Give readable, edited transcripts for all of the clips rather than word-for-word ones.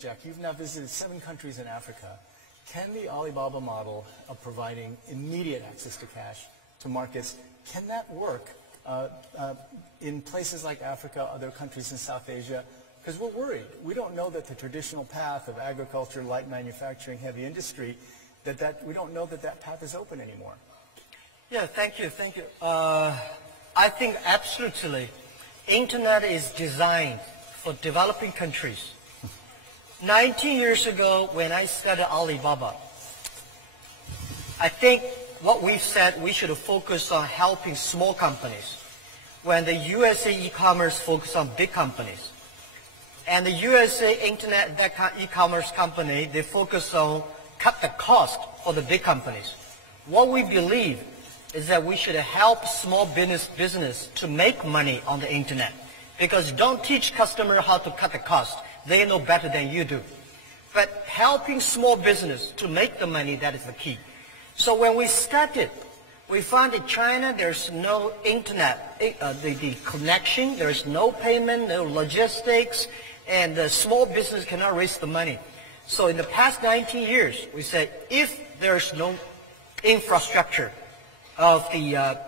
Jack, you've now visited 7 countries in Africa. Can the Alibaba model of providing immediate access to cash to markets, can that work in places like Africa, other countries in South Asia? Because we're worried. We don't know that the traditional path of agriculture, light manufacturing, heavy industry, we don't know that path is open anymore. Yeah, thank you. I think absolutely. Internet is designed for developing countries. 19 years ago, when I started Alibaba, I think what we said, we should focus on helping small companies. When the USA e-commerce focused on big companies. And the USA internet e-commerce company, they focus on cut the cost for the big companies. What we believe is that we should help small business to make money on the internet. Because don't teach customers how to cut the cost. They know better than you do. But helping small business to make the money, that is the key. So when we started, we found in China there's no internet, the connection, there's no payment, no logistics, and the small business cannot raise the money. So in the past 19 years, we said if there's no infrastructure of the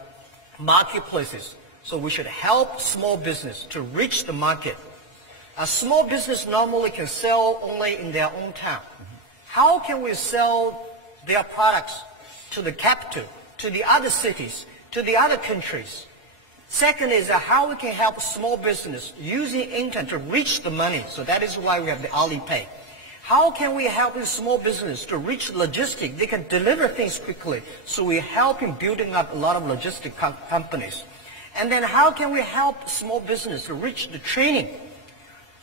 marketplaces, so we should help small business to reach the market. A small business normally can sell only in their own town. How can we sell their products to the capital, to the other cities, to the other countries? Second is how we can help small business using internet to reach the money. So that is why we have the Alipay. How can we help small business to reach logistics? They can deliver things quickly. So we help in building up a lot of logistic companies. And then how can we help small business to reach the training?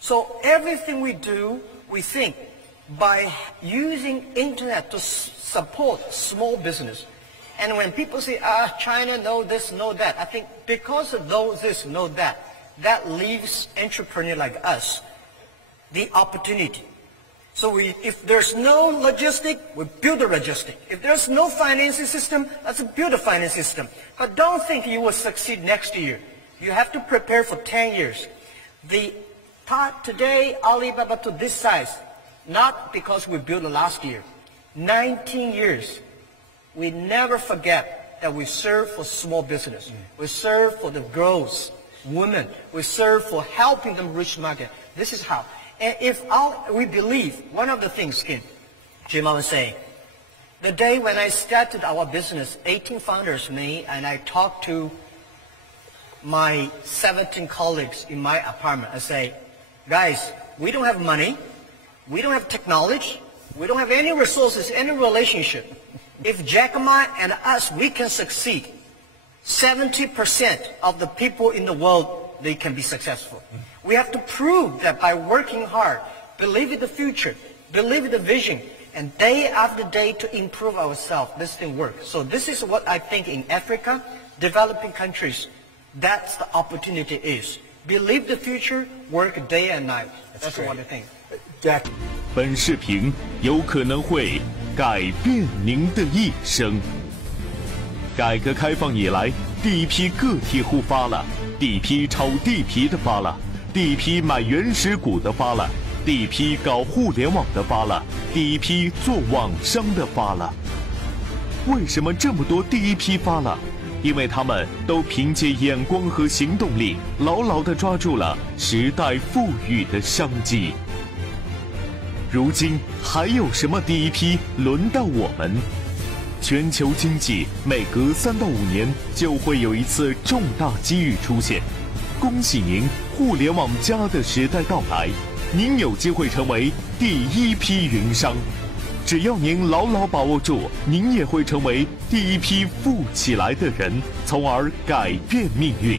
So everything we do, we think by using internet to support small business. And when people say, China, no this, no that, I think because of this, no that, that leaves entrepreneurs like us the opportunity. So if there's no logistic, we build a logistic. If there's no financing system, let's build a financing system. But don't think you will succeed next year. You have to prepare for 10 years. Today, Alibaba to this size, not because we built it last year. 19 years. We never forget that we serve for small business. We serve for the girls, women. We serve for helping them reach the market. This is how. And if we believe, one of the things, Jim was saying, the day when I started our business, 18 founders, me, and I talked to my 17 colleagues in my apartment. I say, guys, we don't have money. We don't have technology. We don't have any resources, any relationship. If Jack Ma and us, we can succeed, 70% of the people in the world, they can be successful. We have to prove that by working hard, believe in the future, believe in the vision, and day after day to improve ourselves, this thing works. So this is what I think in Africa, developing countries, that's the opportunity is. Believe the future, work day and night. That's what I think. Jack. 本视频有可能会改变您的一生。改革开放以来，第一批个体户发了，第一批炒地皮的发了，第一批买原始股的发了，第一批搞互联网的发了，第一批做网商的发了。为什么这么多第一批发了？因为他们都凭借眼光和行动力，牢牢地抓住了时代赋予的商机。如今还有什么第一批轮到我们？全球经济每隔3到5年就会有一次重大机遇出现。恭喜您，互联网+的时代到来，您有机会成为第一批云商。只要您牢牢把握住，您也会成为第一批富起来的人，从而改变命运。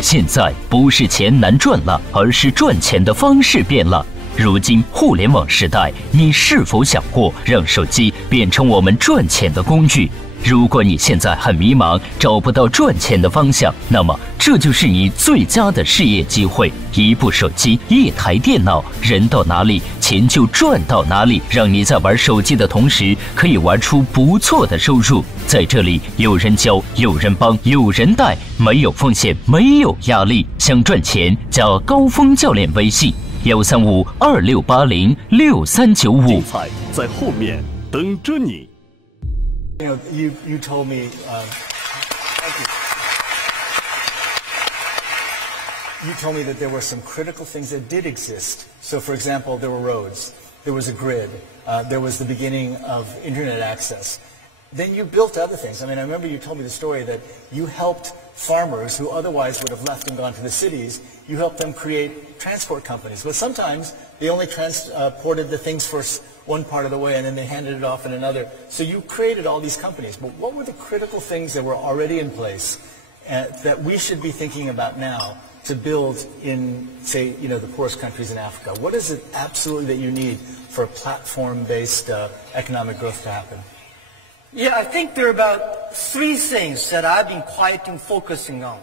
现在不是钱难赚了，而是赚钱的方式变了。如今互联网时代，你是否想过让手机变成我们赚钱的工具？如果你现在很迷茫，找不到赚钱的方向，那么这就是你最佳的事业机会。一部手机，一台电脑，人到哪里，钱就赚到哪里。让你在玩手机的同时，可以玩出不错的收入。在这里，有人教，有人帮，有人带，没有风险，没有压力。想赚钱，加高峰教练微信13526806395。精彩在后面等着你。You told me. Thank you. You told me that there were some critical things that did exist. So, for example, there were roads, there was a grid, there was the beginning of internet access. Then you built other things. I mean, I remember you told me the story that you helped farmers who otherwise would have left and gone to the cities, you helped them create transport companies. But sometimes they only transported the things for one part of the way and then they handed it off in another. So you created all these companies. But what were the critical things that were already in place that we should be thinking about now to build in, say, the poorest countries in Africa? What is it absolutely that you need for a platform-based economic growth to happen? Yeah, I think there are about 3 things that I've been focusing on.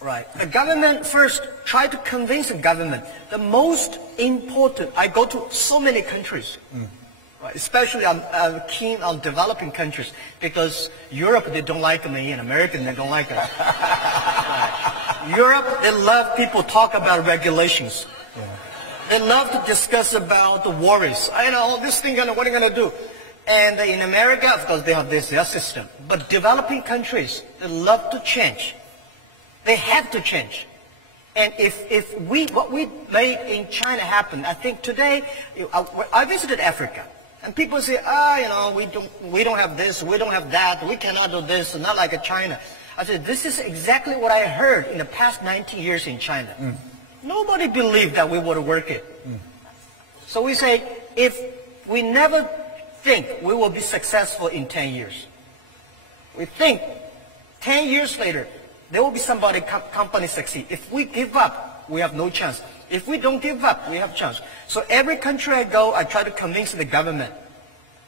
Right. The government first, try to convince the government. The most important, I go to so many countries, right? Especially I'm keen on developing countries because Europe, they don't like me, and American, they don't like us. Right. Europe, they love people talk about regulations. Yeah. They love to discuss about the worries. This thing, what are you going to do? And in America, of course, they have their system. But developing countries, they love to change. They have to change. And if what we made in China happen, I think today, I visited Africa. And people say, we don't have this, we don't have that, we cannot do this, not like China. I said, this is exactly what I heard in the past 19 years in China. Nobody believed that we would work it. So we say, if we never think we will be successful in 10 years. We think 10 years later, there will be somebody, company succeed. If we give up, we have no chance. If we don't give up, we have chance. So every country I go, I try to convince the government.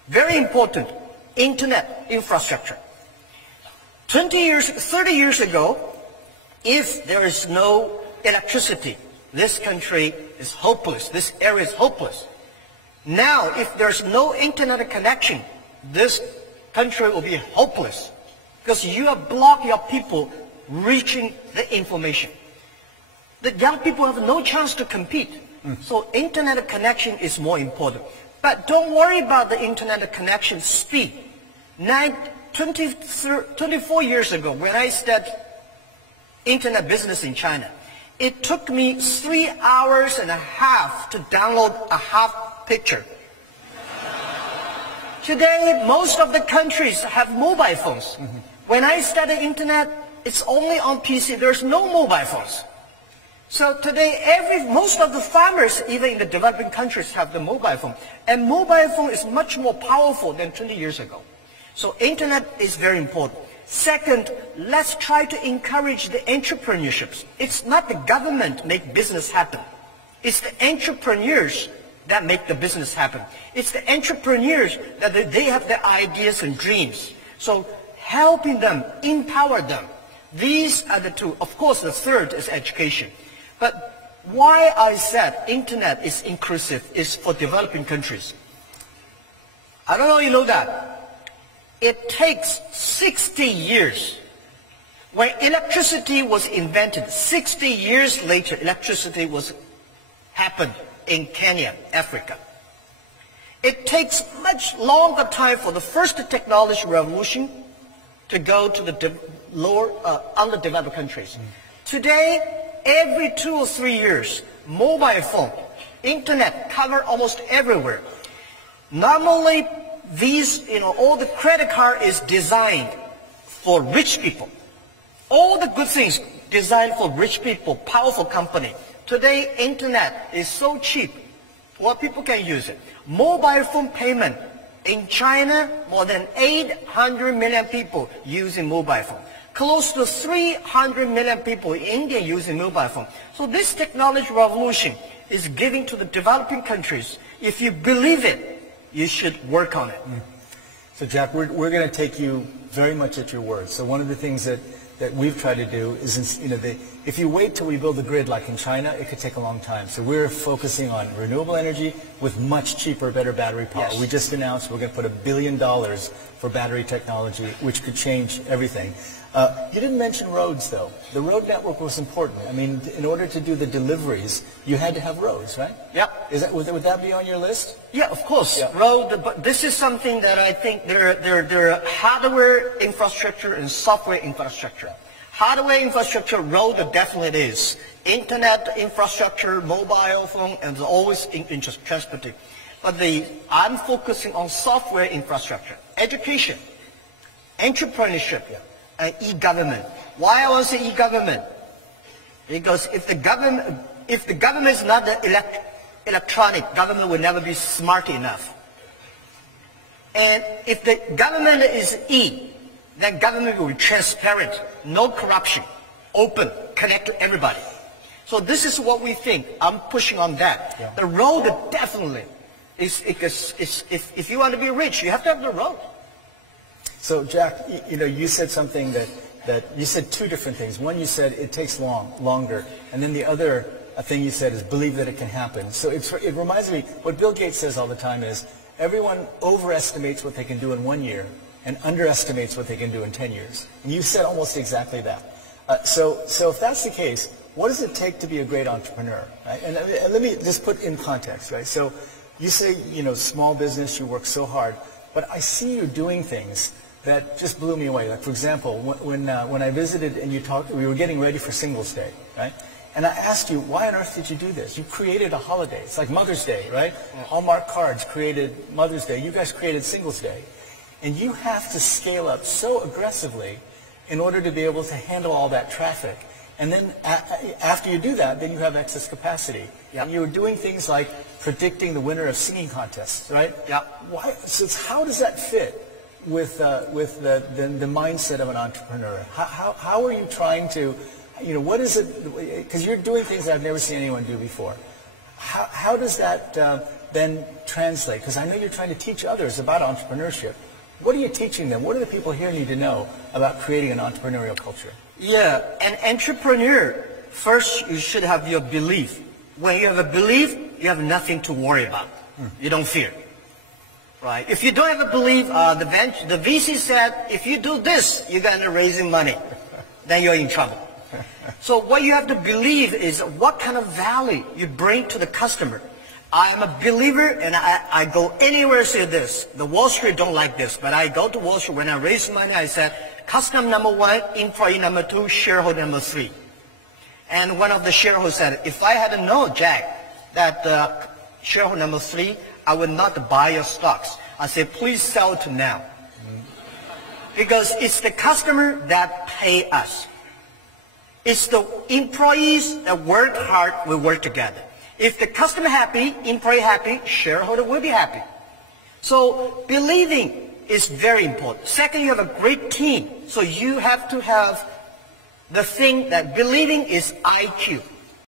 Very important, internet infrastructure. 30 years ago, if there is no electricity, this country is hopeless. This area is hopeless. Now, if there's no internet connection, this country will be hopeless because you have blocked your people reaching the information. The young people have no chance to compete. So internet connection is more important. But don't worry about the internet connection speed. 24 years ago, when I started internet business in China, it took me 3 hours and a half to download a half picture. Today, most of the countries have mobile phones. When I started internet, it's only on PC. There's no mobile phones. So today, most of the farmers, even in the developing countries, have the mobile phone. And mobile phone is much more powerful than 20 years ago. So internet is very important. Second, let's try to encourage the entrepreneurships. It's not the government make business happen. It's the entrepreneurs that make the business happen. It's the entrepreneurs that they have their ideas and dreams. So helping them, empower them. These are the 2. Of course, the third is education. But why I said internet is inclusive is for developing countries. I don't know if you know that. It takes 60 years. When electricity was invented, 60 years later, electricity happened in Kenya, Africa. It takes much longer time for the first technology revolution to go to the underdeveloped countries. Today, every 2 or 3 years, mobile phone, internet cover almost everywhere. Normally, all the credit card is designed for rich people. All the good things designed for rich people, powerful company. Today, internet is so cheap, people can use it. Mobile phone payment. In China, more than 800 million people using mobile phone. Close to 300 million people in India using mobile phone. So this technology revolution is giving to the developing countries. If you believe it, you should work on it. So Jack, we're going to take you very much at your word. So one of the things that that we've tried to do is, if you wait till we build the grid like in China, it could take a long time. So we're focusing on renewable energy with much cheaper, better battery power. Yes. We just announced we're going to put $1 billion for battery technology, which could change everything. You didn't mention roads, though. The road network was important. I mean, in order to do the deliveries, you had to have roads, right? Yeah. Would that be on your list? Yeah, of course. Yeah. Road, but this is something that I think there are hardware infrastructure and software infrastructure. Hardware infrastructure, road definitely it is. Internet infrastructure, mobile phone, and always in transporting. But I'm focusing on software infrastructure, education, entrepreneurship, and e-government. Why I want to say e-government? Because if the government is not the electronic, government will never be smart enough. And if the government is E, then government will be transparent, no corruption, open, connect to everybody. So this is what we think. I'm pushing on that. Yeah. The road definitely is if you want to be rich, you have to have the road. So Jack, you said something that you said two different things. One, you said it takes longer, and then the other thing you said is believe that it can happen. So it reminds me, what Bill Gates says all the time is everyone overestimates what they can do in 1 year and underestimates what they can do in 10 years. And you said almost exactly that. So if that's the case, what does it take to be a great entrepreneur? Right? And let me just put in context, right? So you say, small business, you work so hard, but I see you doing things that just blew me away. Like, for example, when I visited and you talked, we were getting ready for Singles Day, right? And I asked you, why on earth did you do this? You created a holiday. It's like Mother's Day, right? Yeah. Hallmark Cards created Mother's Day. You guys created Singles Day. And you have to scale up so aggressively in order to be able to handle all that traffic. And then after you do that, then you have excess capacity. Yep. And you were doing things like predicting the winner of singing contests, right? Yep. Why? So how does that fit with the mindset of an entrepreneur? How are you trying to, what is it, because you're doing things I've never seen anyone do before. How does that then translate? Because I know you're trying to teach others about entrepreneurship. What are you teaching them? What do the people here need to know about creating an entrepreneurial culture? Yeah, an entrepreneur, first you should have your belief. When you have a belief, you have nothing to worry about. You don't fear. Right? If you don't have a belief, the VC said, if you do this, you're going to raise money. Then you're in trouble. So what you have to believe is what kind of value you bring to the customer. I am a believer, and I go anywhere say this. The Wall Street don't like this, but I go to Wall Street. When I raise money, I said, customer number 1, employee number 2, shareholder number 3. And one of the shareholders said, if I had known, Jack, that shareholder number 3, I would not buy your stocks. I said, please sell to now. Because it's the customer that pay us. It's the employees that work hard, we work together. If the customer happy, employee happy, shareholder will be happy. So believing is very important. Second, you have a great team. So you have to have the thing that believing is IQ.